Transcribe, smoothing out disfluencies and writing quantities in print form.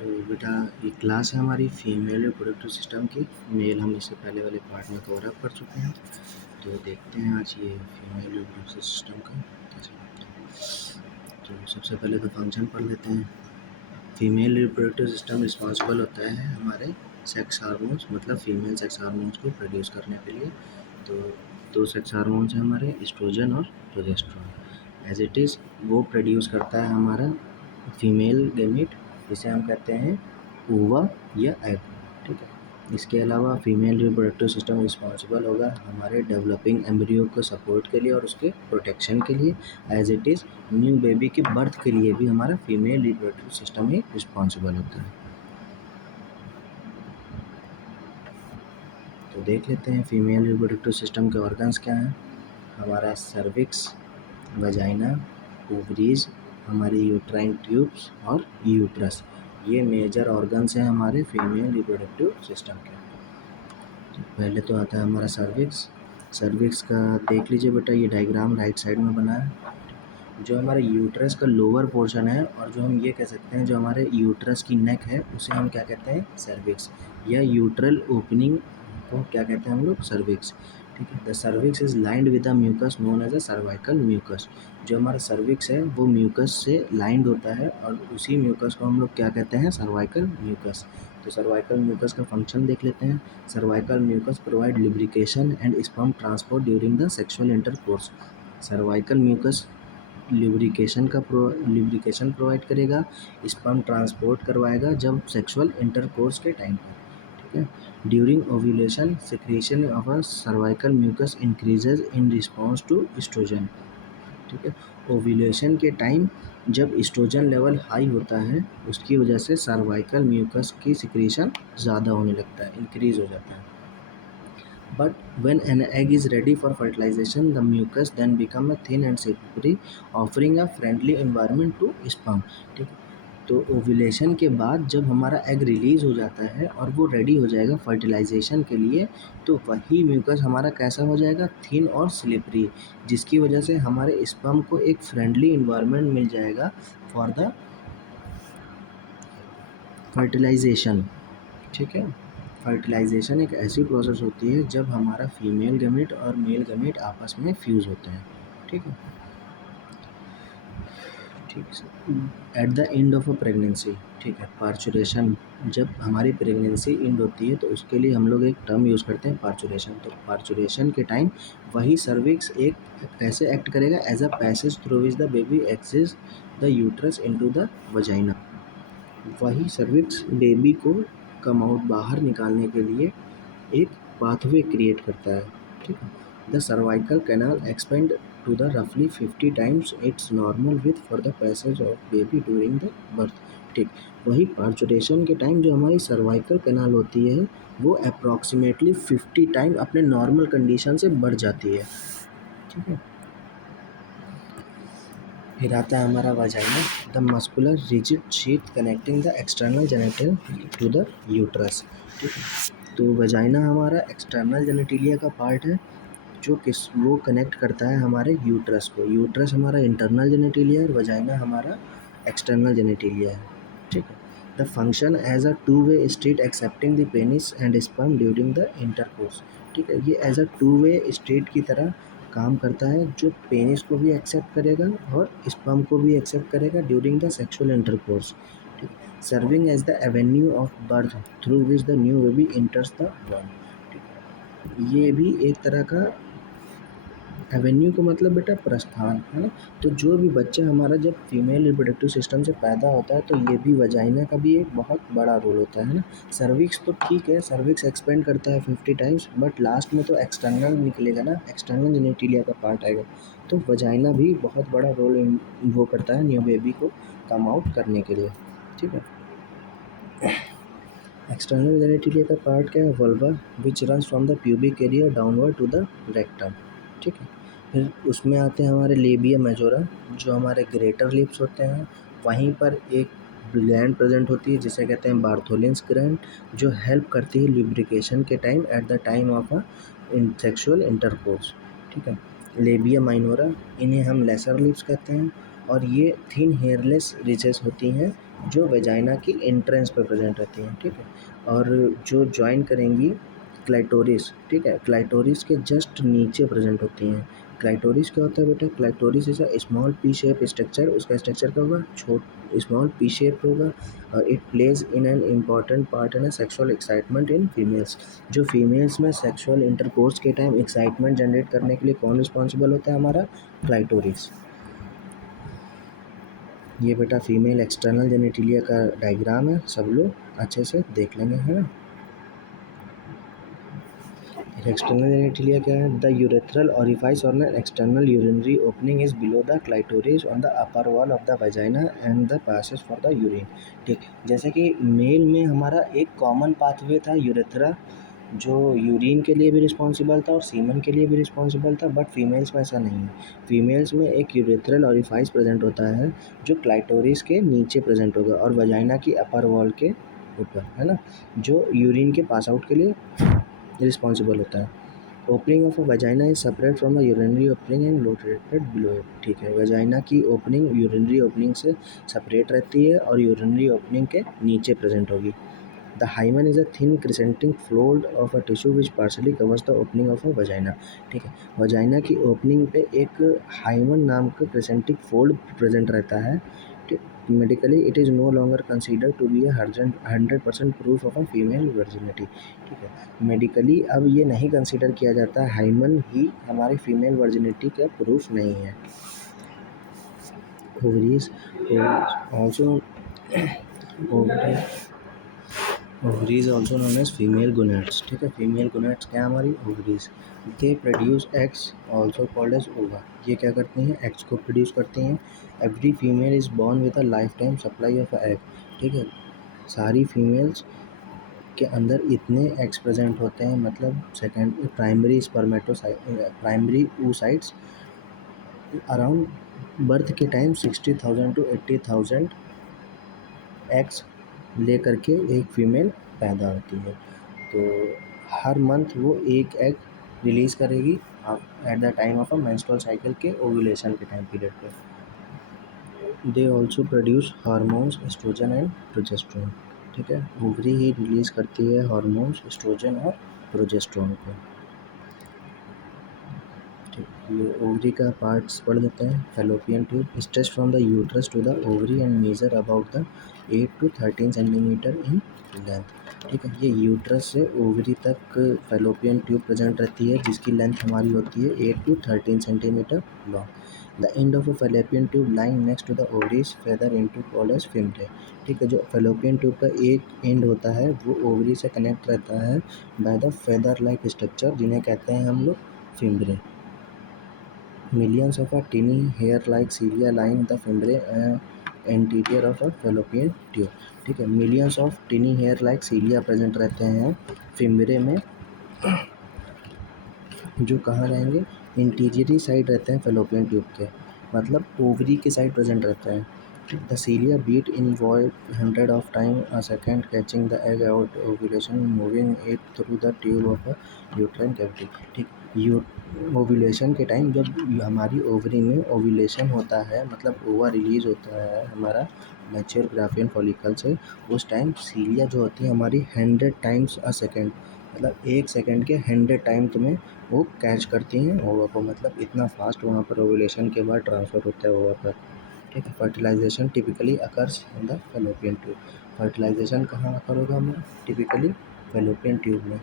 तो बेटा ये क्लास है हमारी फीमेल रिप्रोडक्टिव सिस्टम की। मेल हम इससे पहले वाले पार्ट में कवर अप कर चुके हैं। तो देखते हैं आज ये फीमेल रिप्रोडक्टिव सिस्टम का कैसे होता है। तो सबसे पहले तो फंक्शन पढ़ लेते हैं। फीमेल रिप्रोडक्टिव सिस्टम रिस्पॉन्सिबल होता है हमारे सेक्स हार्मोन्स, मतलब फीमेल सेक्स हार्मोन्स को प्रोड्यूस करने के लिए। तो दो सेक्स हार्मोन्स हैं हमारे, एस्ट्रोजन और प्रोजेस्टेरोन। एज इट इज़ वो प्रोड्यूस करता है हमारा फीमेल गैमीट, जिसे हम कहते हैं ओवा या एग। ठीक है। इसके अलावा फीमेल रिप्रोडक्टिव सिस्टम रिस्पॉन्सिबल होगा हमारे डेवलपिंग एम्ब्रियो को सपोर्ट के लिए और उसके प्रोटेक्शन के लिए। As it is new baby के बर्थ के लिए भी हमारा फीमेल रिप्रोडक्टिव सिस्टम ही रिस्पॉन्सिबल होता है। तो देख लेते हैं फीमेल रिप्रोडक्टिव सिस्टम के ऑर्गन्स क्या हैं। हमारा सर्विक्स, वजाइना, ओवरीज, हमारी यूट्राइन ट्यूब्स और यूट्रस, ये मेजर ऑर्गन्स हैं हमारे फीमेल रिप्रोडक्टिव सिस्टम के। तो पहले तो आता है हमारा सर्विक्स। सर्विक्स का देख लीजिए बेटा, ये डायग्राम राइट साइड में बना है। जो हमारे यूट्रस का लोअर पोर्शन है, और जो हम ये कह सकते हैं जो हमारे यूट्रस की नेक है, उसे हम क्या कहते हैं, सर्विक्स, या यूट्रल ओपनिंग को क्या कहते हैं हम लोग, सर्विक्स। ठीक है। The cervix is lined with the mucus known as a cervical mucus. जो हमारा सर्विक्स है वो म्यूकस से लाइंड होता है, और उसी म्यूकस को हम लोग क्या कहते हैं, सर्वाइकल म्यूकस। तो सर्वाइकल म्यूकस का फंक्शन देख लेते हैं। Cervical mucus provide lubrication and sperm transport during the sexual intercourse. Cervical mucus lubrication provide करेगा, स्पर्म ट्रांसपोर्ट करवाएगा जब सेक्सुअल इंटरकोर्स के टाइम पर। ठीक है। During ovulation secretion of a cervical mucus increases in response to oestrogen. ठीक है। Ovulation के टाइम जब एस्ट्रोजन लेवल हाई होता है, उसकी वजह से सर्वाइकल म्यूकस की सिक्रीशन ज़्यादा होने लगता है, इंक्रीज हो जाता है। But when an egg is ready for fertilization, the mucus then become a thin and slippery, offering a friendly environment to sperm. ठीक है। तो ओव्यूलेशन के बाद जब हमारा एग रिलीज़ हो जाता है और वो रेडी हो जाएगा फर्टिलाइजेशन के लिए, तो वही म्यूकस हमारा कैसा हो जाएगा, थिन और स्लिपरी, जिसकी वजह से हमारे स्पर्म को एक फ्रेंडली इन्वायरमेंट मिल जाएगा फॉर द फर्टिलाइजेशन। ठीक है। फर्टिलाइजेशन एक ऐसी प्रोसेस होती है जब हमारा फीमेल गैमेट और मेल गैमेट आपस में फ्यूज़ होते हैं। ठीक है। ठीक है। At the end of a pregnancy, ठीक है, पार्चुरेशन, जब हमारी प्रेगनेंसी एंड होती है तो उसके लिए हम लोग एक टर्म यूज़ करते हैं, पार्चुरेशन। तो पार्चुरेशन के टाइम वही सर्विक्स एक ऐसे एक्ट करेगा as a passage through which the baby access the uterus into the vagina. वही सर्विक्स बेबी को कम आउट बाहर निकालने के लिए एक पाथवे क्रिएट करता है। ठीक है। The cervical canal expand to the रफली 50 times it's normal width for the passage of baby during the birth. ठीक। वही पार्चुरेशन के टाइम जो हमारी सर्वाइकल कैनाल होती है वो अप्रॉक्सीमेटली 50 टाइम अपने नॉर्मल कंडीशन से बढ़ जाती है। ठीक है। फिर आता है हमारा vagina, the muscular ridged sheath connecting the external genital to the uterus. ठीक है। तो वजाइना हमारा एक्सटर्नल जेनिटिलिया का पार्ट है जो वो कनेक्ट करता है हमारे यूट्रस को। यूट्रस हमारा इंटरनल जेनिटिलिया है और वजाइना हमारा एक्सटर्नल जेनिटिलिया है। ठीक है। The function as a two way street accepting the penis and sperm during the intercourse. ठीक है। ये as a two way street की तरह काम करता है, जो पेनिस को भी एक्सेप्ट करेगा और स्पर्म को भी एक्सेप्ट करेगा ड्यूरिंग द सेक्सुअल इंटरकोर्स। ठीक है। Serving as the avenue of birth through which the new baby enters the world. ये भी एक तरह का एवेन्यू को मतलब बेटा प्रस्थान है ना। तो जो भी बच्चा हमारा जब फीमेल रिप्रोडक्टिव सिस्टम से पैदा होता है तो ये भी वजाइना का भी एक बहुत बड़ा रोल होता है ना। सर्विक्स तो ठीक है, सर्विक्स एक्सपेंड करता है 50 टाइम्स, बट लास्ट में तो एक्सटर्नल निकलेगा ना, एक्सटर्नल जेनिटिलिया का पार्ट आएगा। तो वजाइना भी बहुत बड़ा रोल वो करता है न्यू बेबी को कम आउट करने के लिए। ठीक है। एक्सटर्नल जेनिटिलिया का पार्ट क्या है, vulva which run from the pubic area downward to the rectum. ठीक है। फिर उसमें आते हैं हमारे लेबिया मेजोरा, जो हमारे ग्रेटर लिप्स होते हैं, वहीं पर एक ग्लैंड प्रेजेंट होती है जिसे कहते हैं बार्थोलिन्स ग्लैंड, जो हेल्प करती है लुब्रिकेशन के time eight the time of a sexual intercourse. ठीक है। लेबिया माइनोरा, इन्हें हम लेसर लिप्स कहते हैं, और ये थिन हेयरलेस रिजेस होती हैं जो वेजाइना की एंट्रेंस पे प्रेजेंट रहती हैं, ठीक है। और जो जॉइन करेंगी क्लाइटोरिस, ठीक है, क्लाइटोरिस के जस्ट नीचे प्रेजेंट होती हैं। क्लाइटोरिस क्या होता है बेटा? Clitoris is a small P shape structure, उसका स्ट्रक्चर क्या होगा? स्मॉल पी शेप होगा। और it plays in an important part in a sexual excitement in females. जो फीमेल्स में सेक्सुअल इंटरकोर्स के टाइम एक्साइटमेंट जनरेट करने के लिए कौन रिस्पॉन्सिबल होता है? हमारा क्लाइटोरिस। ये बेटा फीमेल एक्सटर्नल जेनिटिलिया का डायग्राम है, सब लोग अच्छे से देख लेंगे, है ना। एक्सटर्नल जेनिटिलिया क्या है? द यूरेथ्रल ओरिफाइस और an external urinary opening is below the clitoris on the upper wall of the vagina and the passes for the urine, ठीक। जैसे कि मेल में हमारा एक कॉमन पाथवे था यूरेथ्रा, जो यूरिन के लिए भी रिस्पॉन्सिबल था और सीमन के लिए भी रिस्पॉन्सिबल था, बट फीमेल्स में ऐसा नहीं है। फीमेल्स में एक यूरेथ्रल ओरिफाइस प्रेजेंट होता है जो क्लाइटोरिस के नीचे प्रेजेंट होगा और वजाइना की अपर वॉल के ऊपर, है ना, जो यूरिन के पास आउट के लिए रिस्पॉन्सिबल होता है। Opening of a vagina is separate from the urinary opening and located below it, ठीक है। वजाइना की ओपनिंग यूरिनरी ओपनिंग से सेपरेट रहती है और यूरिनरी ओपनिंग के नीचे प्रेजेंट होगी। The hymen is a thin crescentic fold of a tissue which partially covers the opening of a vagina, ठीक है। वजाइना की ओपनिंग पे एक हाइमन नाम का क्रेसेंटिक फोल्ड प्रेजेंट रहता है, ठीक। Medically it is no longer considered to be 100% proof of a female virginity, ठीक है। मेडिकली अब ये नहीं कंसिडर किया जाता है, हाइमन ही हमारी फीमेल वर्जिनिटी का प्रूफ नहीं है। Ovaries also ovaries also known as female gonads, ठीक है। फीमेल गोनैड्स क्या हमारी? Ovaries. They produce eggs also called as ova. ये क्या करती हैं? एग्स को प्रोड्यूस करती हैं। Every female is born with a life time supply of egg, ठीक है। सारी फीमेल्स के अंदर इतने एग्स प्रेजेंट होते हैं, मतलब second primary spermatocyte, primary oocytes around birth के टाइम 60,000 to 80,000 एग्स ले करके एक फीमेल पैदा होती है। तो हर मंथ वो एक एग रिलीज़ करेगी at the time of a menstrual cycle के ओव्यूलेशन के टाइम पीरियड पे। They also produce hormones estrogen and progesterone, ठीक है। ओवरी ही रिलीज़ करती है हार्मोन्स एस्ट्रोजन और प्रोजेस्टेरोन को, ठीक। ये ओवरी का पार्ट्स पढ़ लेते हैं। Fallopian tube stretch from the uterus to the ovary and measure about the 8 to 13 centimeter in length, ठीक है। ये यूट्रस से ओवरी तक फैलोपियन ट्यूब प्रेजेंट रहती है, जिसकी लेंथ हमारी होती है 8 to 13 centimetre long. The end of a fallopian tube lying next to the ovaries feather into called as fimbriae, ठीक है। जो फैलोपियन ट्यूब का एक एंड होता है वो ओवरी से कनेक्ट रहता है by the feather like structure, जिन्हें कहते हैं हम लोग फिम्बरे। Millions of a tiny hair-like cilia line the fimbriae anterior of a fallopian tube, ठीक है। Millions of tiny hair like cilia present रहते हैं फिम्बरे में, जो कहाँ रहेंगे? इंटीरियरी साइड रहते हैं फेलोपियन ट्यूब के, मतलब ओवरी के साइड प्रेजेंट रहता है। The cilia beat in void 100 of time a second catching the egg out ovulation moving it through the tube of a uterine cavity, ठीक। ओव्यूलेशन के टाइम जब हमारी ओवरी में ओव्यूलेशन होता है, मतलब ओवा रिलीज होता है हमारा मैच्योर ग्राफियन फॉलिकल से, उस टाइम सीलिया जो होती है हमारी 100 times a second, मतलब 1 सेकेंड के 100 टाइम तुम्हें वो कैच करती हैं ओवा को, मतलब इतना फास्ट वहाँ पर ओव्यूलेशन के बाद ट्रांसफ़र होता है ओवा पर, ठीक है। Fertilization typically occurs in the Fallopian tube. Fertilization कहाँ अकर होगा हमारा? टिपिकली फैलोपियन ट्यूब में।